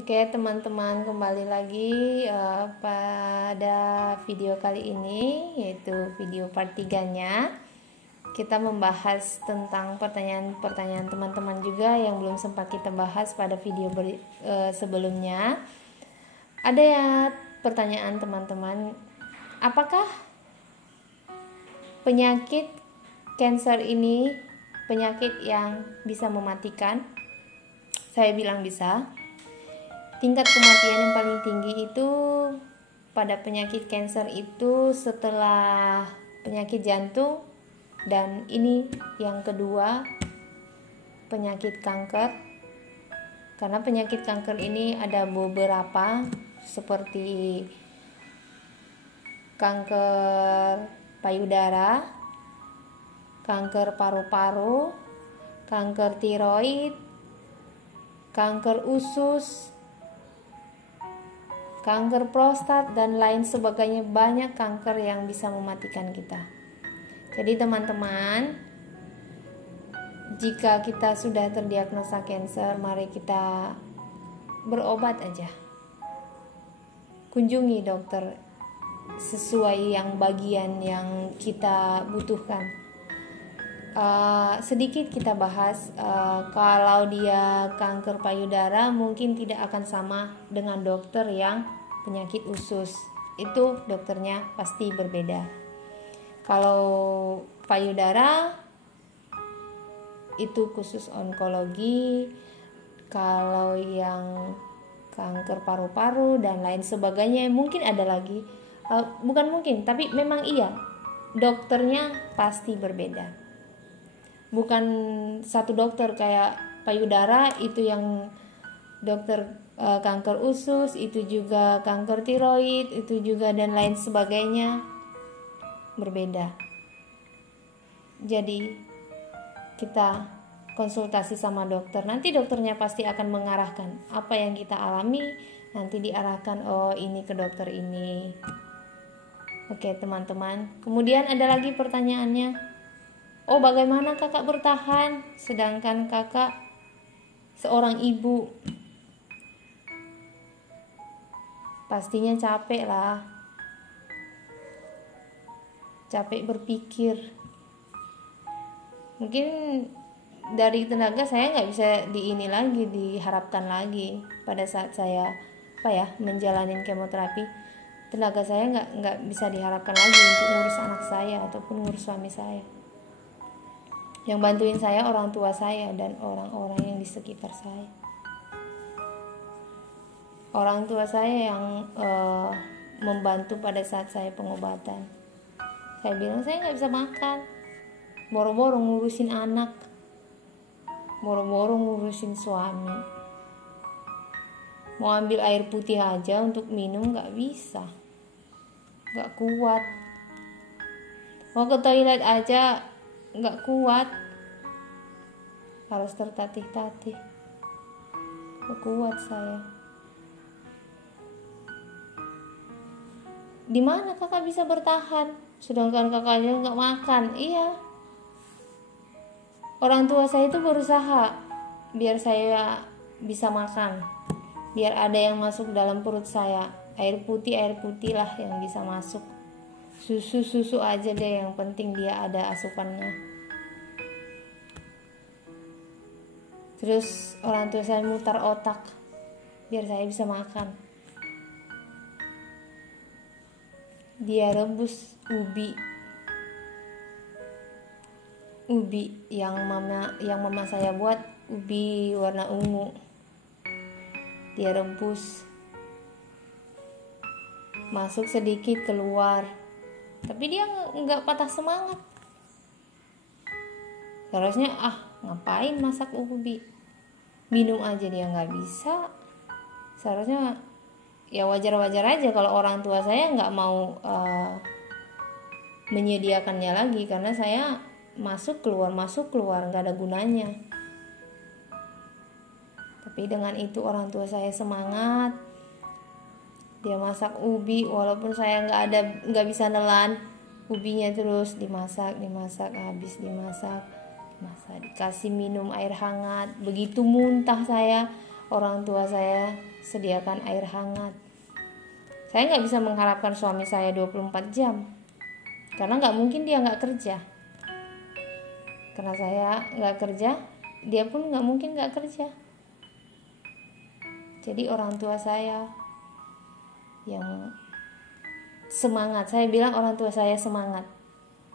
Oke teman-teman, kembali lagi pada video kali ini, yaitu video part 3-nya. Kita membahas tentang pertanyaan-pertanyaan teman-teman juga yang belum sempat kita bahas pada video sebelumnya. Ada ya pertanyaan teman-teman, apakah penyakit kanker ini penyakit yang bisa mematikan? Saya bilang bisa. Tingkat kematian yang paling tinggi itu pada penyakit kanker itu setelah penyakit jantung, dan ini yang kedua, penyakit kanker. Karena penyakit kanker ini ada beberapa, seperti kanker payudara, kanker paru-paru, kanker tiroid, kanker usus, kanker prostat, dan lain sebagainya. Banyak kanker yang bisa mematikan kita. Jadi teman-teman, jika kita sudah terdiagnosa kanker, mari kita berobat aja. Kunjungi dokter sesuai yang bagian yang kita butuhkan. Sedikit kita bahas, kalau dia kanker payudara mungkin tidak akan sama dengan dokter yang penyakit usus. Itu dokternya pasti berbeda. Kalau payudara itu khusus onkologi. Kalau yang kanker paru-paru dan lain sebagainya mungkin ada lagi, bukan mungkin, tapi memang iya, dokternya pasti berbeda. Bukan satu dokter kayak payudara itu yang dokter kanker usus, itu juga kanker tiroid, itu juga dan lain sebagainya, berbeda. Jadi kita konsultasi sama dokter, nanti dokternya pasti akan mengarahkan apa yang kita alami, nanti diarahkan, oh ini ke dokter ini. Oke teman-teman, kemudian ada lagi pertanyaannya, oh bagaimana kakak bertahan sedangkan kakak seorang ibu? Pastinya capek lah, capek berpikir. Mungkin dari tenaga saya nggak bisa diharapkan lagi pada saat saya menjalani kemoterapi. Tenaga saya nggak bisa diharapkan lagi untuk ngurus anak saya ataupun ngurus suami saya. Yang bantuin saya orang tua saya dan orang-orang yang di sekitar saya. Orang tua saya yang membantu pada saat saya pengobatan. Saya bilang saya nggak bisa makan, boro-boro ngurusin anak, boro-boro ngurusin suami. Mau ambil air putih aja untuk minum nggak bisa, nggak kuat. Mau ke toilet aja nggak kuat, harus tertatih-tatih. Nggak kuat saya. Di mana kakak bisa bertahan sedangkan kakaknya nggak makan? Iya, orang tua saya itu berusaha biar saya bisa makan, biar ada yang masuk dalam perut saya. Air putih lah yang bisa masuk. Susu aja deh, yang penting dia ada asupannya. Terus orang tua saya mutar otak biar saya bisa makan. Dia rebus ubi yang mama saya buat, ubi warna ungu. Dia rebus, masuk sedikit keluar, tapi dia nggak patah semangat. Seharusnya ngapain masak ubi, minum aja dia nggak bisa. Seharusnya ya wajar-wajar aja kalau orang tua saya nggak mau menyediakannya lagi, karena saya masuk keluar nggak ada gunanya. Tapi dengan itu orang tua saya semangat. Dia masak ubi walaupun saya nggak bisa nelan ubinya, terus dimasak, habis dimasak, dikasih minum air hangat. Begitu muntah saya, orang tua saya sediakan air hangat. Saya nggak bisa mengharapkan suami saya 24 jam, karena nggak mungkin dia nggak kerja. Karena saya nggak kerja, dia pun nggak mungkin nggak kerja. Jadi orang tua saya yang semangat, saya bilang orang tua saya semangat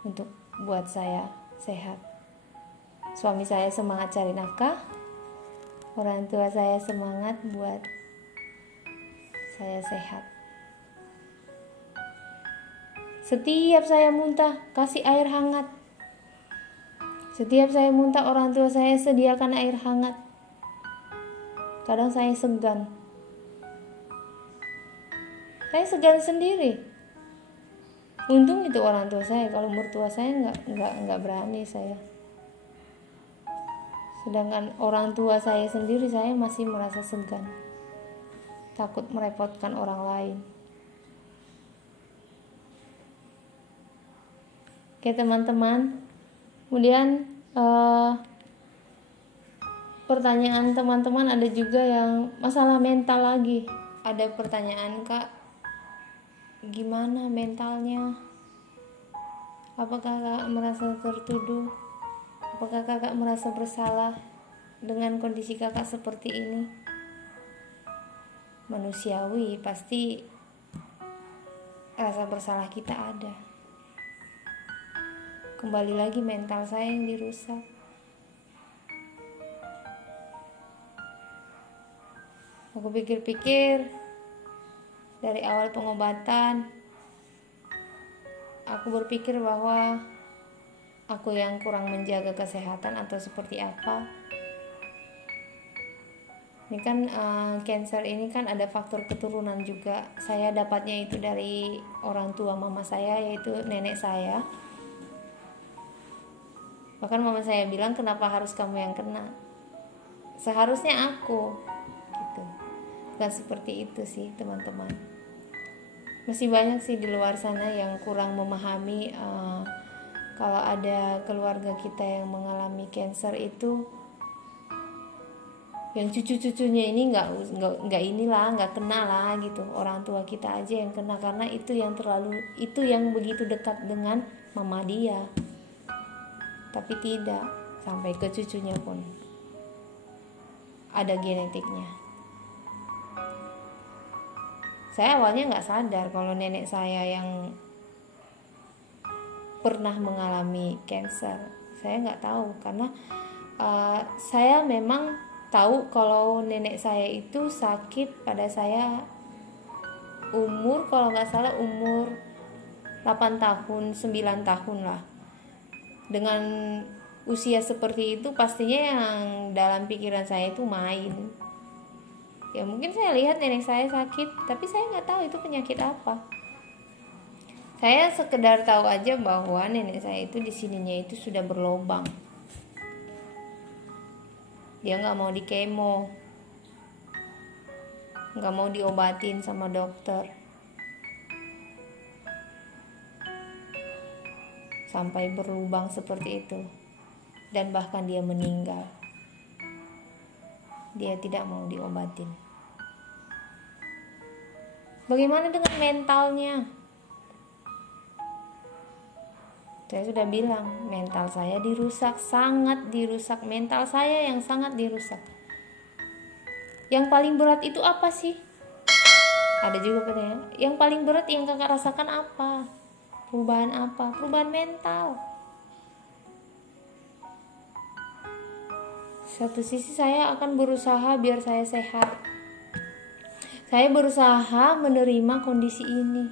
untuk buat saya sehat. Suami saya semangat cari nafkah, orang tua saya semangat buat saya sehat. Setiap saya muntah, kasih air hangat. Setiap saya muntah, orang tua saya sediakan air hangat. Kadang saya segan. Saya segan sendiri. Untung itu orang tua saya. Kalau mertua saya nggak berani saya. Sedangkan orang tua saya sendiri, saya masih merasa segan. Takut merepotkan orang lain. Oke teman-teman, kemudian pertanyaan teman-teman ada juga yang masalah mental lagi. Ada pertanyaan, Kak, gimana mentalnya? Apakah Kakak merasa tertuduh? Apakah Kakak merasa bersalah dengan kondisi Kakak seperti ini? Manusiawi, pasti rasa bersalah kita ada. Kembali lagi mental saya yang dirusak. Aku pikir-pikir dari awal pengobatan, aku berpikir bahwa aku yang kurang menjaga kesehatan atau seperti apa. Ini kan cancer ini kan ada faktor keturunan juga. Saya dapatnya itu dari orang tua mama saya, yaitu nenek saya. Bahkan mama saya bilang, kenapa harus kamu yang kena? Seharusnya aku gitu. Bukan seperti itu sih teman-teman. Masih banyak sih di luar sana yang kurang memahami kalau ada keluarga kita yang mengalami cancer itu, yang cucu-cucunya ini nggak kena lah gitu. Orang tua kita aja yang kena, karena itu yang begitu dekat dengan mama dia. Tapi tidak, sampai ke cucunya pun ada genetiknya. Saya awalnya nggak sadar kalau nenek saya yang pernah mengalami cancer. Saya nggak tahu, karena saya memang tahu kalau nenek saya itu sakit pada saya umur, kalau nggak salah umur 8 tahun, 9 tahun lah. Dengan usia seperti itu, pastinya yang dalam pikiran saya itu main. Ya mungkin saya lihat nenek saya sakit, tapi saya nggak tahu itu penyakit apa. Saya sekedar tahu aja bahwa nenek saya itu di sininya itu sudah berlobang. Dia nggak mau di kemo, nggak mau diobatin sama dokter, sampai berlubang seperti itu, dan bahkan dia meninggal. Dia tidak mau diobatin. Bagaimana dengan mentalnya? Saya sudah bilang, mental saya dirusak, sangat dirusak. Mental saya yang sangat dirusak. Yang paling berat itu apa sih? Ada juga pertanyaan, yang paling berat yang Kakak rasakan apa? Perubahan apa? Perubahan mental. Satu sisi saya akan berusaha biar saya sehat. Saya berusaha menerima kondisi ini.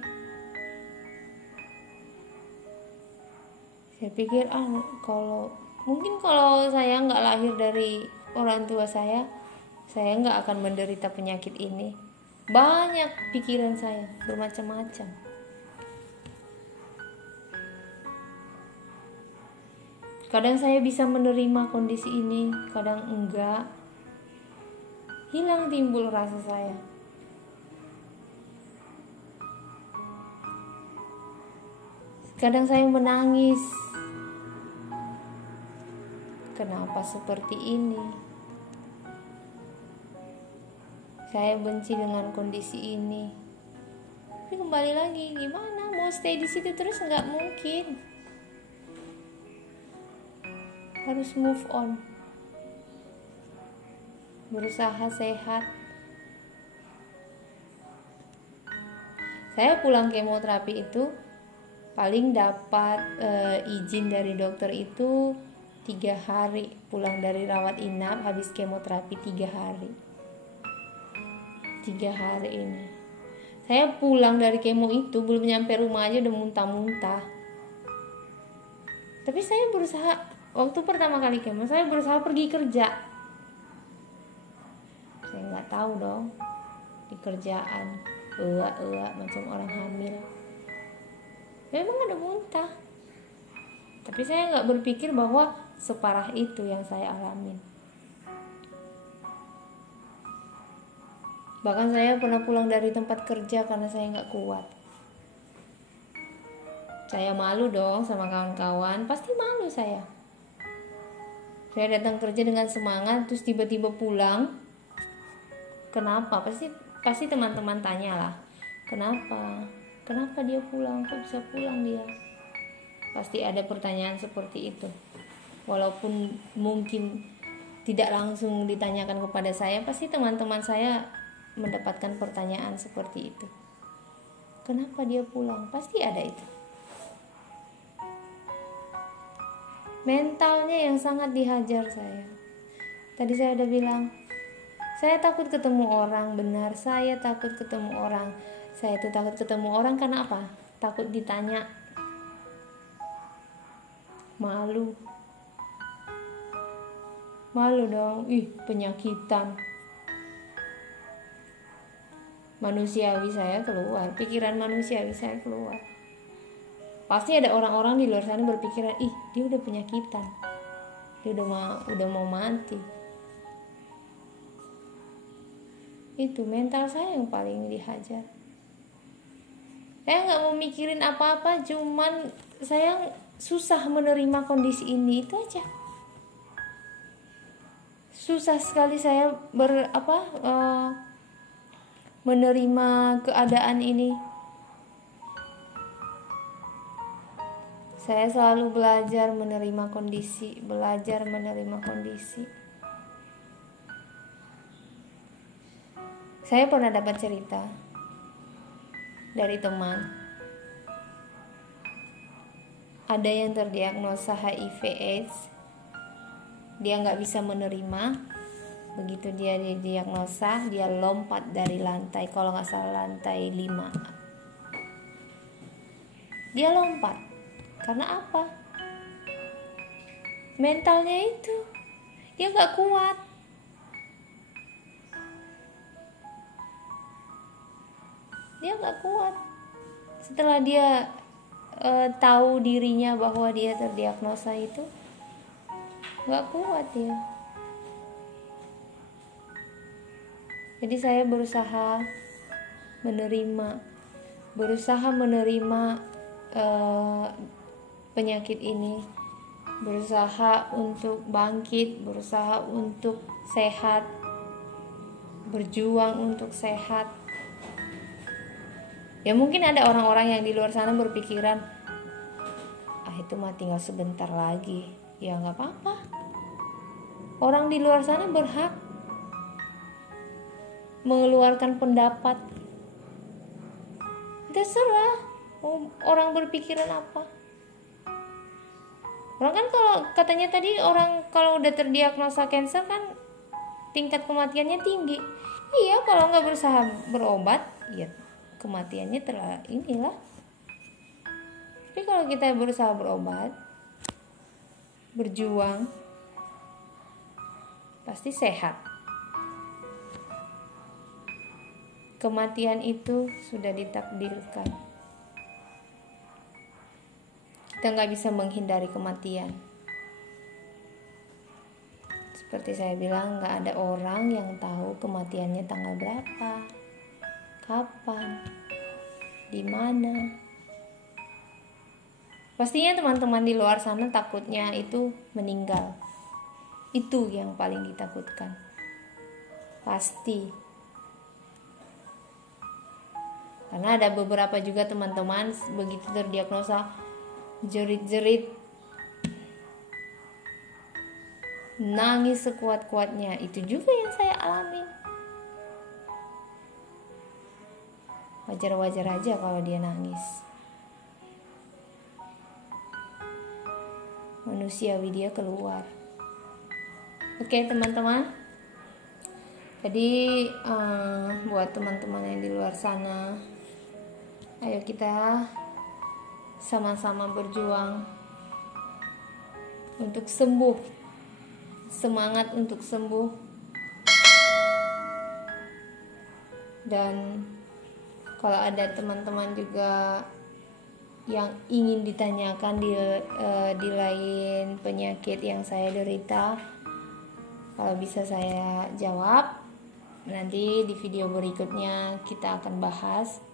Saya pikir kalau saya nggak lahir dari orang tua saya nggak akan menderita penyakit ini. Banyak pikiran saya bermacam-macam. Kadang saya bisa menerima kondisi ini, kadang enggak. Hilang timbul rasa saya. Kadang saya menangis. Kenapa seperti ini? Saya benci dengan kondisi ini. Tapi kembali lagi, gimana? Mau stay di situ terus nggak mungkin. Harus move on. Berusaha sehat. Saya pulang kemoterapi itu paling dapat izin dari dokter itu 3 hari. Pulang dari rawat inap habis kemoterapi 3 hari. 3 hari ini. Saya pulang dari kemo itu belum nyampe rumah aja udah muntah-muntah. Tapi saya berusaha, waktu pertama kali kemo saya berusaha pergi kerja. Saya nggak tahu dong di kerjaan macam orang hamil. Memang ada muntah. Tapi saya nggak berpikir bahwa separah itu yang saya alamin. Bahkan saya pernah pulang dari tempat kerja karena saya nggak kuat. Saya malu dong sama kawan-kawan, pasti malu saya. Saya datang kerja dengan semangat, terus tiba-tiba pulang. Kenapa? Pasti teman-teman tanya lah. Kenapa dia pulang? Kok bisa pulang dia? Pasti ada pertanyaan seperti itu. Walaupun mungkin tidak langsung ditanyakan kepada saya, pasti teman-teman saya mendapatkan pertanyaan seperti itu. Kenapa dia pulang? Pasti ada itu. Mentalnya yang sangat dihajar saya. Tadi saya udah bilang, saya takut ketemu orang. Benar, saya takut ketemu orang. Saya tuh takut ketemu orang karena apa? Takut ditanya. Malu dong. Penyakitan. Manusiawi saya keluar, pikiran manusiawi saya keluar. Pasti ada orang-orang di luar sana berpikiran, dia udah penyakitan, dia udah mau mati. Itu mental saya yang paling dihajar. Saya nggak mau mikirin apa-apa, cuman saya susah menerima kondisi ini, itu aja. Susah sekali saya menerima keadaan ini. Saya selalu belajar menerima kondisi. Saya pernah dapat cerita dari teman. Ada yang terdiagnosa HIV/AIDS. Dia nggak bisa menerima. Begitu dia didiagnosa, dia lompat dari lantai, kalau nggak salah lantai 5. Dia lompat. Karena apa? Mentalnya itu. Dia nggak kuat. Setelah dia tahu dirinya bahwa dia terdiagnosa itu, nggak kuat dia. Jadi saya berusaha menerima penyakit ini, berusaha untuk bangkit, berusaha untuk sehat, berjuang untuk sehat. Ya mungkin ada orang-orang yang di luar sana berpikiran, itu mah tinggal sebentar lagi. Ya nggak apa-apa. Orang di luar sana berhak mengeluarkan pendapat. Terserah orang berpikiran apa. Orang kan kalau katanya tadi, orang kalau udah terdiagnosa cancer kan tingkat kematiannya tinggi. Iya, kalau nggak berusaha berobat, ya kematiannya inilah. Tapi kalau kita berusaha berobat, berjuang, pasti sehat. Kematian itu sudah ditakdirkan. Kita nggak bisa menghindari kematian. Seperti saya bilang, nggak ada orang yang tahu kematiannya tanggal berapa, kapan, di mana. Pastinya teman-teman di luar sana takutnya itu meninggal. Itu yang paling ditakutkan. Pasti. Karena ada beberapa juga teman-teman begitu terdiagnosa jerit-jerit, nangis sekuat-kuatnya. Itu juga yang saya alami. Wajar-wajar aja kalau dia nangis. Manusiawi dia keluar. Oke teman-teman. Jadi buat teman-teman yang di luar sana, ayo kita sama-sama berjuang untuk sembuh. Semangat untuk sembuh. Dan kalau ada teman-teman juga yang ingin ditanyakan di lain penyakit yang saya derita, kalau bisa saya jawab. Nanti di video berikutnya kita akan bahas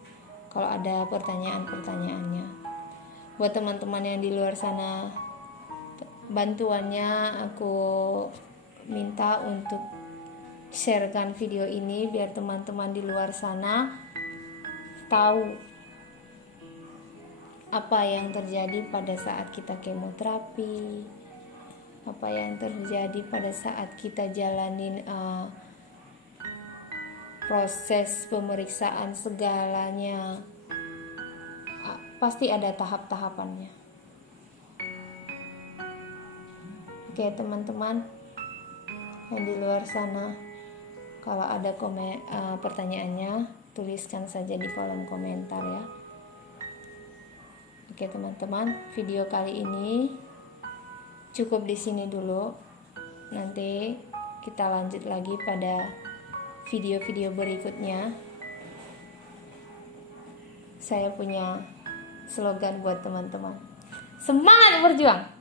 kalau ada pertanyaan-pertanyaannya. Buat teman-teman yang di luar sana, bantuannya aku minta untuk sharekan video ini biar teman-teman di luar sana tahu apa yang terjadi pada saat kita kemoterapi, apa yang terjadi pada saat kita jalanin proses pemeriksaan segalanya. Pasti ada tahap-tahapannya. Oke teman-teman yang di luar sana, kalau ada pertanyaannya, tuliskan saja di kolom komentar ya. Oke teman-teman, video kali ini cukup di sini dulu. Nanti kita lanjut lagi pada video-video berikutnya. Saya punya slogan buat teman-teman. Semangat berjuang!